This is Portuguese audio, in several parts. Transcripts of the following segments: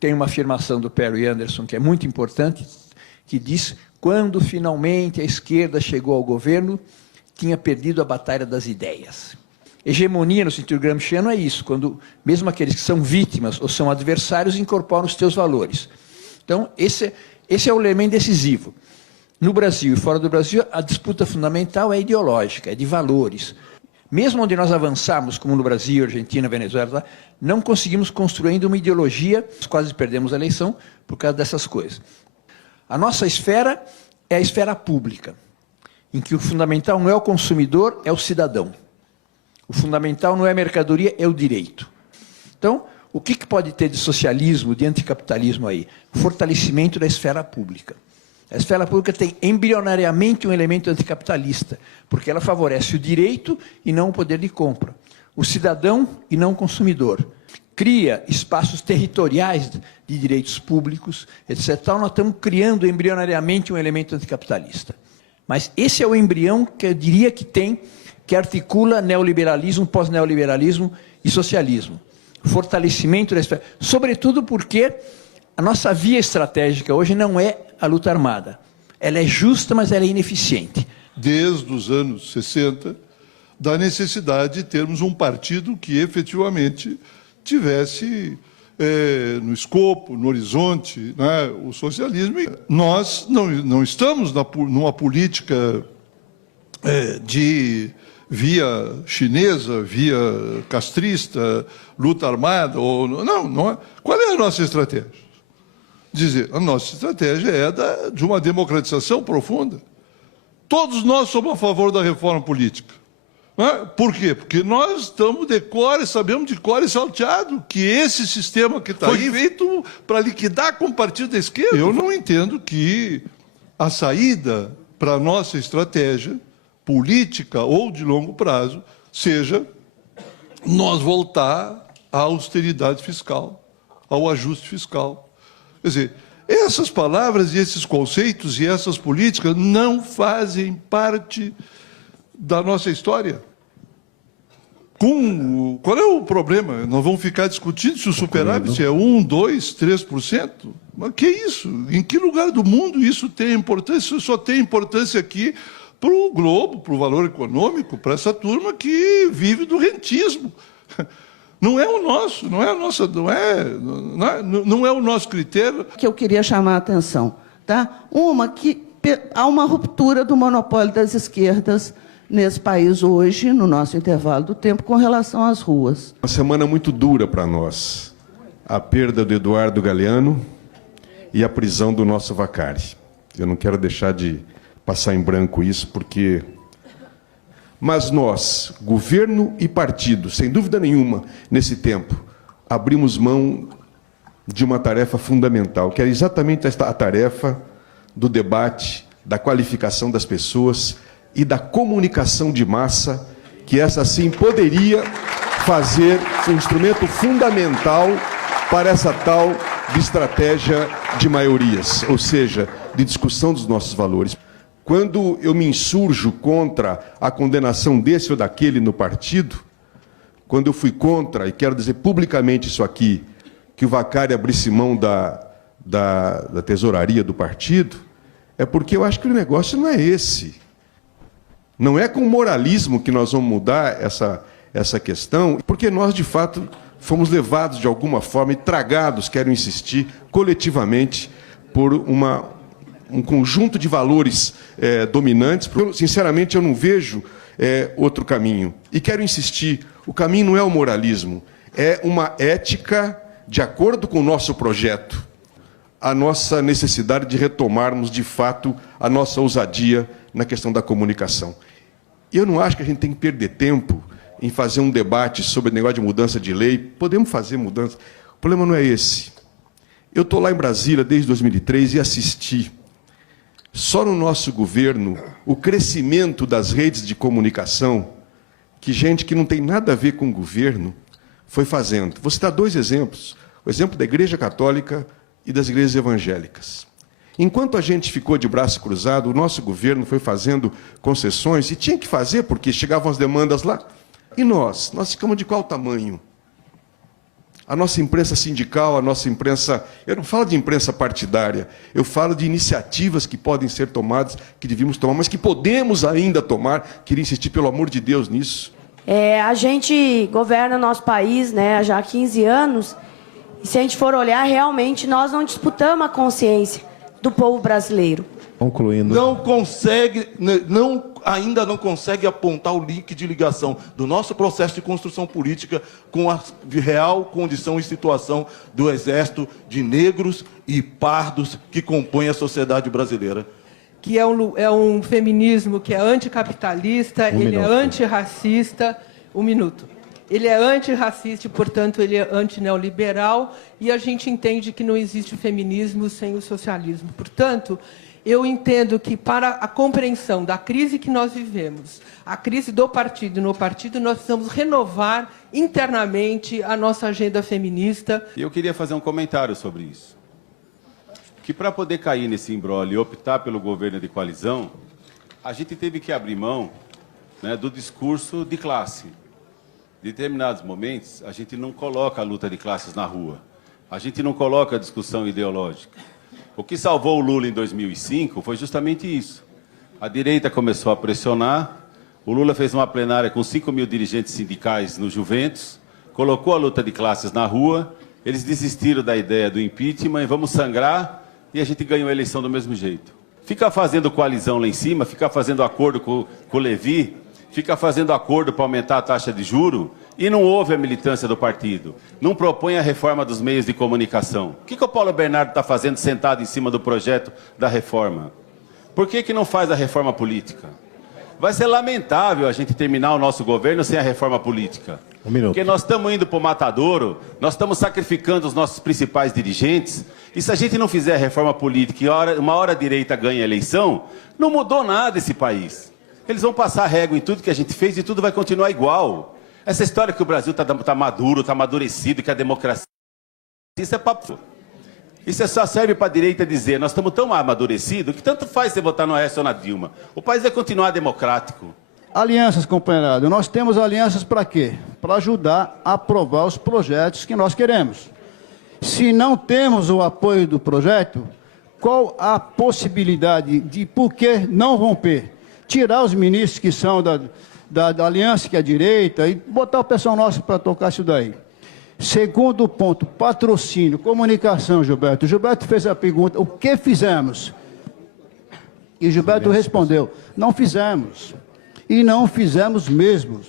tem uma afirmação do Perry Anderson que é muito importante, que diz: quando finalmente a esquerda chegou ao governo, tinha perdido a batalha das ideias. Hegemonia, no sentido gramsciano, é isso, quando mesmo aqueles que são vítimas ou são adversários incorporam os teus valores. Então, esse é o elemento decisivo. No Brasil e fora do Brasil, a disputa fundamental é ideológica, é de valores. Mesmo onde nós avançamos, como no Brasil, Argentina, Venezuela, não conseguimos construir ainda uma ideologia, quase perdemos a eleição por causa dessas coisas. A nossa esfera é a esfera pública, em que o fundamental não é o consumidor, é o cidadão. O fundamental não é a mercadoria, é o direito. Então, o que pode ter de socialismo, de anticapitalismo aí? Fortalecimento da esfera pública. A esfera pública tem embrionariamente um elemento anticapitalista, porque ela favorece o direito e não o poder de compra, o cidadão e não o consumidor. Cria espaços territoriais de direitos públicos, etc. Nós estamos criando embrionariamente um elemento anticapitalista. Mas esse é o embrião que eu diria que articula neoliberalismo, pós-neoliberalismo e socialismo. Fortalecimento da esfera, sobretudo porque a nossa via estratégica hoje não é a luta armada. Ela é justa, mas ela é ineficiente. Desde os anos 60, da necessidade de termos um partido que efetivamente tivesse no escopo, no horizonte, né, o socialismo. Nós não estamos numa política de via chinesa, via castrista, luta armada, não é. Qual é a nossa estratégia? Dizer, a nossa estratégia é de uma democratização profunda. Todos nós somos a favor da reforma política. Não é? Por quê? Porque nós estamos de cor e sabemos de cor e salteado que esse sistema que está aí foi feito para liquidar com o partido da esquerda. Eu não entendo que a saída para a nossa estratégia política ou de longo prazo seja nós voltar à austeridade fiscal, ao ajuste fiscal. Quer dizer, essas palavras e esses conceitos e essas políticas não fazem parte da nossa história. Qual é o problema? Nós vamos ficar discutindo se o superávit é 1, 2, 3%? Mas que isso? Em que lugar do mundo isso tem importância? Isso só tem importância aqui para o globo, para o valor econômico, para essa turma que vive do rentismo. Não é o nosso, não é o nosso critério. Que eu queria chamar a atenção, tá? Que há uma ruptura do monopólio das esquerdas nesse país hoje, no nosso intervalo do tempo, com relação às ruas. Uma semana muito dura para nós. A perda do Eduardo Galeano e a prisão do nosso Vacari. Eu não quero deixar de passar em branco isso, porque... Mas nós, governo e partido, sem dúvida nenhuma, nesse tempo, abrimos mão de uma tarefa fundamental, que era exatamente a tarefa do debate, da qualificação das pessoas e da comunicação de massa, que essa sim poderia fazer um instrumento fundamental para essa tal de estratégia de maiorias, ou seja, de discussão dos nossos valores. Quando eu me insurjo contra a condenação desse ou daquele no partido, quando eu fui contra, e quero dizer publicamente isso aqui, que o Vacari abrisse mão da tesouraria do partido, é porque eu acho que o negócio não é esse. Não é com moralismo que nós vamos mudar essa questão, porque nós, de fato, fomos levados de alguma forma e tragados, quero insistir, coletivamente, por um conjunto de valores dominantes. Sinceramente, eu não vejo outro caminho. E quero insistir, o caminho não é o moralismo, é uma ética de acordo com o nosso projeto, a nossa necessidade de retomarmos, de fato, a nossa ousadia na questão da comunicação. Eu não acho que a gente tem que perder tempo em fazer um debate sobre o negócio de mudança de lei. Podemos fazer mudança. O problema não é esse. Eu estou lá em Brasília desde 2003 e assisti, só no nosso governo, o crescimento das redes de comunicação que gente que não tem nada a ver com o governo foi fazendo. Vou citar dois exemplos. O exemplo da Igreja Católica e das igrejas evangélicas. Enquanto a gente ficou de braço cruzado, o nosso governo foi fazendo concessões, e tinha que fazer, porque chegavam as demandas lá. E nós ficamos de qual tamanho? A nossa imprensa sindical, a nossa imprensa... Eu não falo de imprensa partidária, eu falo de iniciativas que podem ser tomadas, que devíamos tomar, mas que podemos ainda tomar. Queria insistir, pelo amor de Deus, nisso. A gente governa o nosso país, né, já há 15 anos, e se a gente for olhar, realmente nós não disputamos a consciência do povo brasileiro. Concluindo. Ainda não consegue apontar o link de ligação do nosso processo de construção política com a real condição e situação do exército de negros e pardos que compõem a sociedade brasileira. Que é um feminismo que é anticapitalista, ele é antirracista. Um minuto. Ele é antirracista e, portanto, ele é antineoliberal, e a gente entende que não existe feminismo sem o socialismo. Portanto, eu entendo que, para a compreensão da crise que nós vivemos, a crise do partido e no partido, nós precisamos renovar internamente a nossa agenda feminista. Eu queria fazer um comentário sobre isso. Que, para poder cair nesse imbróglio e optar pelo governo de coalizão, a gente teve que abrir mão, né, do discurso de classe. Em determinados momentos, a gente não coloca a luta de classes na rua. A gente não coloca a discussão ideológica. O que salvou o Lula em 2005 foi justamente isso. A direita começou a pressionar, o Lula fez uma plenária com 5 mil dirigentes sindicais no Juventus, colocou a luta de classes na rua, eles desistiram da ideia do impeachment e vamos sangrar, e a gente ganhou a eleição do mesmo jeito. Fica fazendo coalizão lá em cima, fica fazendo acordo com o Levi, fica fazendo acordo para aumentar a taxa de juros e não ouve a militância do partido. Não propõe a reforma dos meios de comunicação. O que o Paulo Bernardo está fazendo sentado em cima do projeto da reforma? Por que não faz a reforma política? Vai ser lamentável a gente terminar o nosso governo sem a reforma política. Um minuto. Porque nós estamos indo para o matadouro, nós estamos sacrificando os nossos principais dirigentes, e se a gente não fizer a reforma política e uma hora a direita ganha a eleição, não mudou nada esse país. Eles vão passar régua em tudo que a gente fez e tudo vai continuar igual. Essa história que o Brasil está maduro, está amadurecido, que a democracia... Isso é papo. Isso só serve para a direita dizer, nós estamos tão amadurecidos que tanto faz você votar no Aécio ou na Dilma. O país vai continuar democrático. Alianças, companheirado. Nós temos alianças para quê? Para ajudar a aprovar os projetos que nós queremos. Se não temos o apoio do projeto, qual a possibilidade de por que não romper? Tirar os ministros que são da aliança, que é a direita, e botar o pessoal nosso para tocar isso daí. Segundo ponto, patrocínio, comunicação, Gilberto. O Gilberto fez a pergunta, o que fizemos? E Gilberto respondeu, não fizemos. E não fizemos mesmo.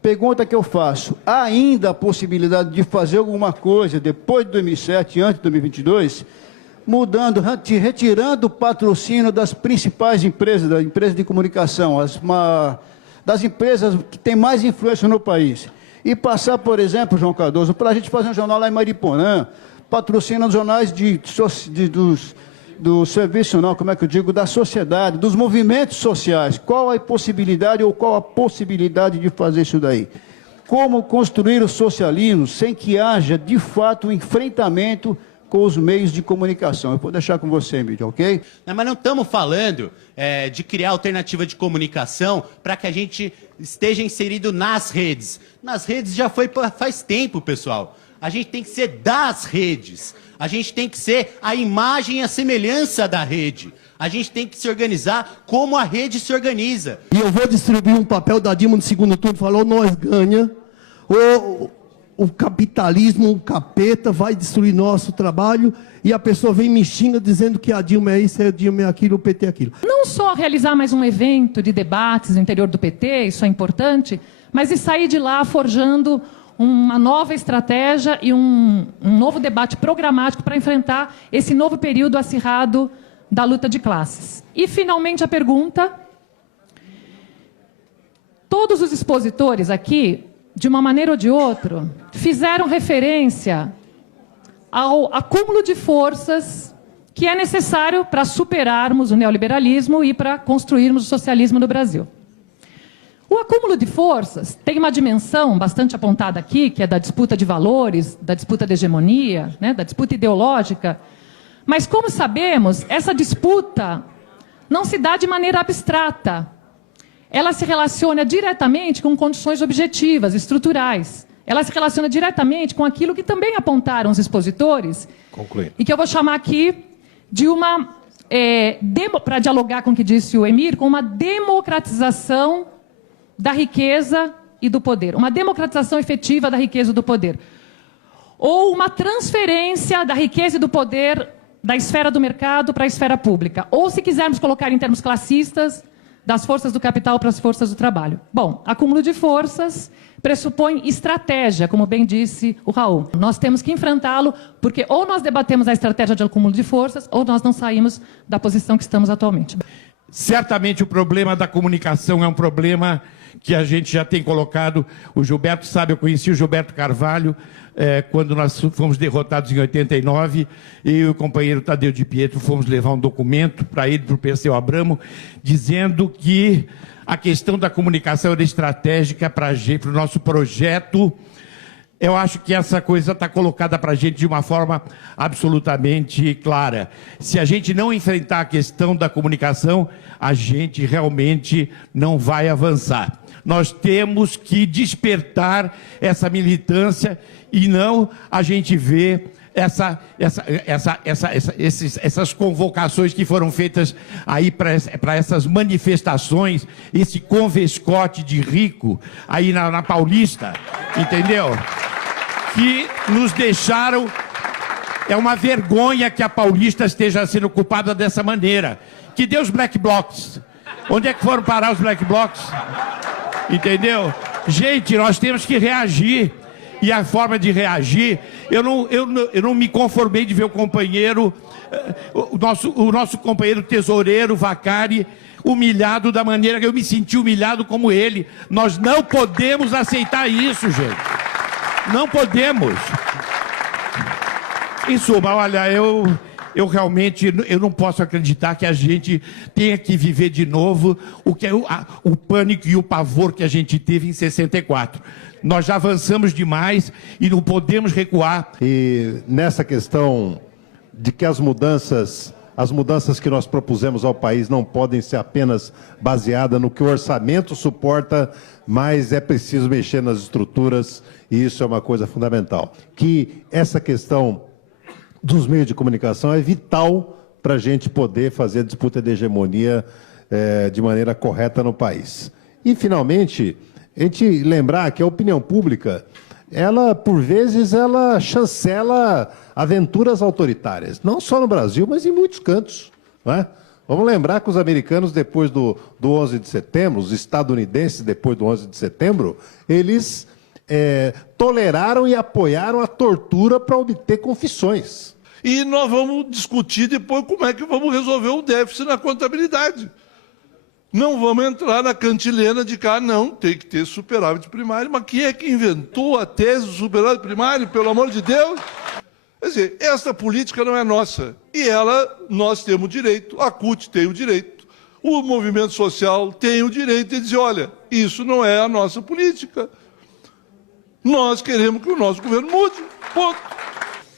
Pergunta que eu faço, há ainda a possibilidade de fazer alguma coisa depois de 2007, antes de 2022, mudando, retirando o patrocínio das principais empresas, da empresa de comunicação, das empresas que têm mais influência no país. E passar, por exemplo, João Cardoso, para a gente fazer um jornal lá em Mariporã, patrocina os jornais do serviço, não, como é que eu digo, da sociedade, dos movimentos sociais. Qual a possibilidade ou qual a possibilidade de fazer isso daí? Como construir o socialismo sem que haja, de fato, um enfrentamento com os meios de comunicação. Eu vou deixar com você, Mídia, ok? Não, mas não estamos falando de criar alternativa de comunicação para que a gente esteja inserido nas redes. Nas redes já foi faz tempo, pessoal. A gente tem que ser das redes. A gente tem que ser a imagem e a semelhança da rede. A gente tem que se organizar como a rede se organiza. E eu vou distribuir um papel da Dilma no segundo turno, falou, nós ganha, ou o capitalismo, o capeta, vai destruir nosso trabalho, e a pessoa vem me xinga dizendo que a Dilma é isso, a Dilma é aquilo, o PT é aquilo. Não só realizar mais um evento de debates no interior do PT, isso é importante, mas e sair de lá forjando uma nova estratégia e um novo debate programático para enfrentar esse novo período acirrado da luta de classes. E, finalmente, a pergunta. Todos os expositores aqui, de uma maneira ou de outra, fizeram referência ao acúmulo de forças que é necessário para superarmos o neoliberalismo e para construirmos o socialismo no Brasil. O acúmulo de forças tem uma dimensão bastante apontada aqui, que é da disputa de valores, da disputa de hegemonia, né, da disputa ideológica. Mas, como sabemos, essa disputa não se dá de maneira abstrata. Ela se relaciona diretamente com condições objetivas, estruturais. ela se relaciona diretamente com aquilo que também apontaram os expositores, e que eu vou chamar aqui de uma, para dialogar com o que disse o Emir, com uma democratização da riqueza e do poder, uma democratização efetiva da riqueza e do poder, ou uma transferência da riqueza e do poder da esfera do mercado para a esfera pública, ou, se quisermos colocar em termos classistas, das forças do capital para as forças do trabalho. Bom, acúmulo de forças pressupõe estratégia, como bem disse o Raul. Nós temos que enfrentá-lo, porque ou nós debatemos a estratégia de acúmulo de forças, ou nós não saímos da posição que estamos atualmente. Certamente o problema da comunicação é um problema que a gente já tem colocado. O Gilberto sabe, eu conheci o Gilberto Carvalho quando nós fomos derrotados em 89, e o companheiro Tadeu de Pietro fomos levar um documento para ele, para o Perseu Abramo, dizendo que a questão da comunicação era estratégica para o nosso projeto. Eu acho que essa coisa está colocada para a gente de uma forma absolutamente clara. Se a gente não enfrentar a questão da comunicação, a gente realmente não vai avançar. Nós temos que despertar essa militância e não a gente vê essas convocações que foram feitas aí para essas manifestações, esse convescote de rico aí na Paulista, entendeu? Que nos deixaram... É uma vergonha que a Paulista esteja sendo ocupada dessa maneira. Que deu os black blocs? Onde é que foram parar os black blocs? Entendeu? Gente, nós temos que reagir. E a forma de reagir, eu não me conformei de ver o companheiro, o nosso companheiro tesoureiro, Vacari, humilhado da maneira que eu me senti humilhado como ele. Nós não podemos aceitar isso, gente. Não podemos. Em suma, olha, eu realmente não posso acreditar que a gente tenha que viver de novo o pânico e o pavor que a gente teve em 64. Nós já avançamos demais e não podemos recuar. E nessa questão de que as mudanças que nós propusemos ao país não podem ser apenas baseadas no que o orçamento suporta, mas é preciso mexer nas estruturas, e isso é uma coisa fundamental. Que essa questão dos meios de comunicação é vital para a gente poder fazer a disputa de hegemonia de maneira correta no país. E, finalmente, a gente lembrar que a opinião pública, ela, por vezes, ela chancela aventuras autoritárias, não só no Brasil, mas em muitos cantos, não é? Vamos lembrar que os americanos, depois do 11 de setembro, os estadunidenses, depois do 11 de setembro, eles toleraram e apoiaram a tortura para obter confissões. E nós vamos discutir depois como é que vamos resolver o déficit na contabilidade. Não vamos entrar na cantilena de cá, não, tem que ter superávit primário. Mas quem é que inventou a tese do superávit primário, pelo amor de Deus? Quer dizer, essa política não é nossa. E nós temos direito, a CUT tem o direito, o movimento social tem o direito de dizer, olha, isso não é a nossa política. Nós queremos que o nosso governo mude. Ponto.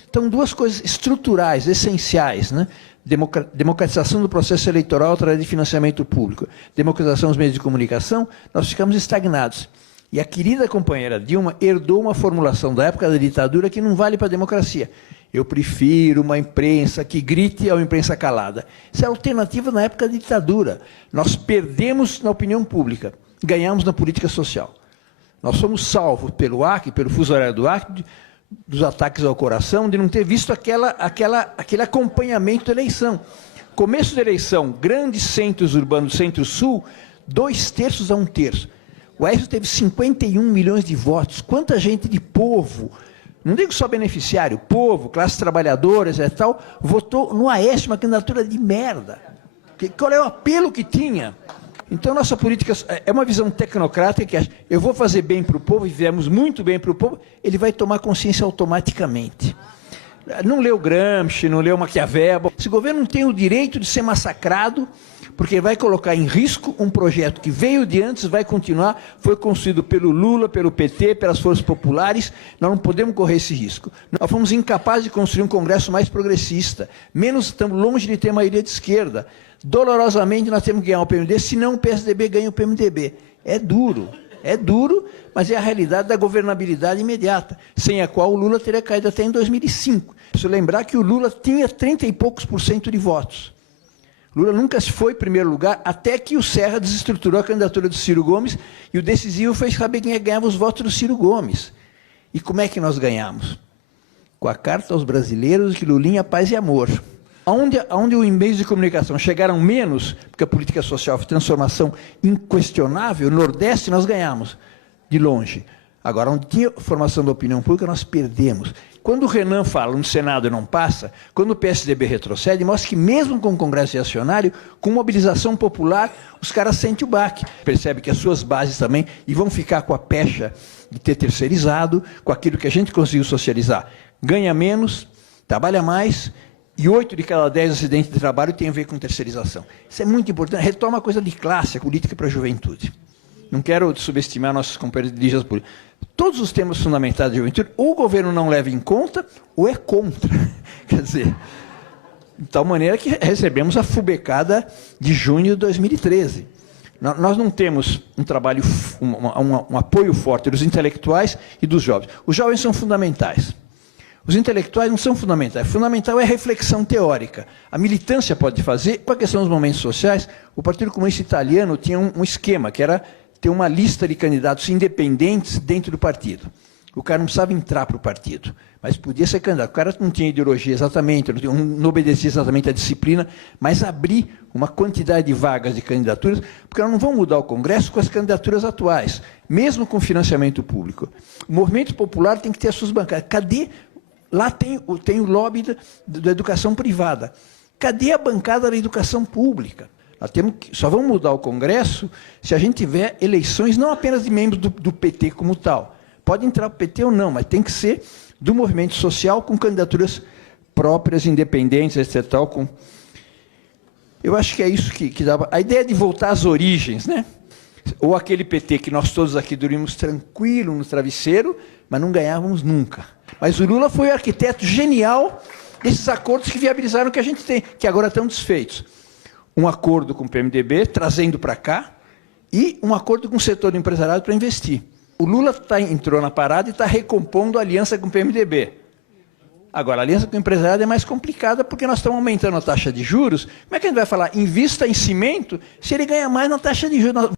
Então, duas coisas estruturais, essenciais, né? Democratização do processo eleitoral através de financiamento público, democratização dos meios de comunicação, nós ficamos estagnados. E a querida companheira Dilma herdou uma formulação da época da ditadura que não vale para a democracia. Eu prefiro uma imprensa que grite a uma imprensa calada. Isso é a alternativa na época da ditadura. Nós perdemos na opinião pública, ganhamos na política social. Nós somos salvos pelo Acre, pelo fuso horário do Acre, dos ataques ao coração, de não ter visto aquele acompanhamento da eleição. Começo da eleição, grandes centros urbanos, centro-sul, 2/3 a 1/3. O Aécio teve 51 milhões de votos. Quanta gente de povo, não digo só beneficiário, povo, classes trabalhadoras e tal, votou no Aécio, uma candidatura de merda. Qual é o apelo que tinha? Então, nossa política é uma visão tecnocrática que acha, eu vou fazer bem para o povo, e fizemos muito bem para o povo, ele vai tomar consciência automaticamente. Não leu Gramsci, não leu Maquiavel. Esse governo não tem o direito de ser massacrado, porque vai colocar em risco um projeto que veio de antes, vai continuar, foi construído pelo Lula, pelo PT, pelas forças populares, nós não podemos correr esse risco. Nós fomos incapazes de construir um Congresso mais progressista, estamos longe de ter maioria de esquerda. Dolorosamente nós temos que ganhar o PMDB, senão o PSDB ganha o PMDB. É duro. É duro, mas é a realidade da governabilidade imediata, sem a qual o Lula teria caído até em 2005. Preciso lembrar que o Lula tinha 30 e poucos % de votos. Lula nunca foi em primeiro lugar, até que o Serra desestruturou a candidatura do Ciro Gomes, e o decisivo foi saber quem ganhava os votos do Ciro Gomes. E como é que nós ganhamos? Com a carta aos brasileiros de Lulinha, paz e amor. Onde os meios de comunicação chegaram menos, porque a política social foi transformação inquestionável, no Nordeste nós ganhamos, de longe. Agora, onde tinha formação da opinião pública, nós perdemos. Quando o Renan fala no Senado não passa, quando o PSDB retrocede, mostra que mesmo com o Congresso reacionário, com mobilização popular, os caras sentem o baque. Percebe que as suas bases também, e vão ficar com a pecha de ter terceirizado, com aquilo que a gente conseguiu socializar. Ganha menos, trabalha mais, e 8 de cada 10 acidentes de trabalho tem a ver com terceirização. Isso é muito importante. Retoma a coisa de classe, a política para a juventude. Não quero subestimar nossos companheiros de dirigentes políticos. Todos os temas fundamentais da juventude, ou o governo não leva em conta, ou é contra. Quer dizer, de tal maneira que recebemos a fubecada de junho de 2013. Nós não temos um trabalho, um apoio forte dos intelectuais e dos jovens. Os jovens são fundamentais. Os intelectuais não são fundamentais. Fundamental é a reflexão teórica. A militância pode fazer. Com a questão dos momentos sociais, o Partido Comunista Italiano tinha um esquema, que era ter uma lista de candidatos independentes dentro do partido. O cara não precisava entrar para o partido, mas podia ser candidato. O cara não tinha ideologia exatamente, não obedecia exatamente à disciplina, mas abrir uma quantidade de vagas de candidaturas, porque nós não vamos mudar o Congresso com as candidaturas atuais, mesmo com financiamento público. O movimento popular tem que ter as suas bancadas. Cadê? Lá tem o lobby da educação privada. Cadê a bancada da educação pública? Nós só vamos mudar o Congresso se a gente tiver eleições não apenas de membros do PT como tal. Pode entrar o PT ou não, mas tem que ser do movimento social com candidaturas próprias, independentes, etc. Eu acho que é isso que dá. A ideia de voltar às origens, né? Ou aquele PT que nós todos aqui dormimos tranquilo no travesseiro, mas não ganhávamos nunca. Mas o Lula foi o arquiteto genial desses acordos que viabilizaram o que a gente tem, que agora estão desfeitos. Um acordo com o PMDB, trazendo para cá, e um acordo com o setor do empresariado para investir. O Lula entrou na parada e está recompondo a aliança com o PMDB. Agora, a aliança com o empresariado é mais complicada, porque nós estamos aumentando a taxa de juros. Como é que a gente vai falar, invista em cimento, se ele ganha mais na taxa de juros?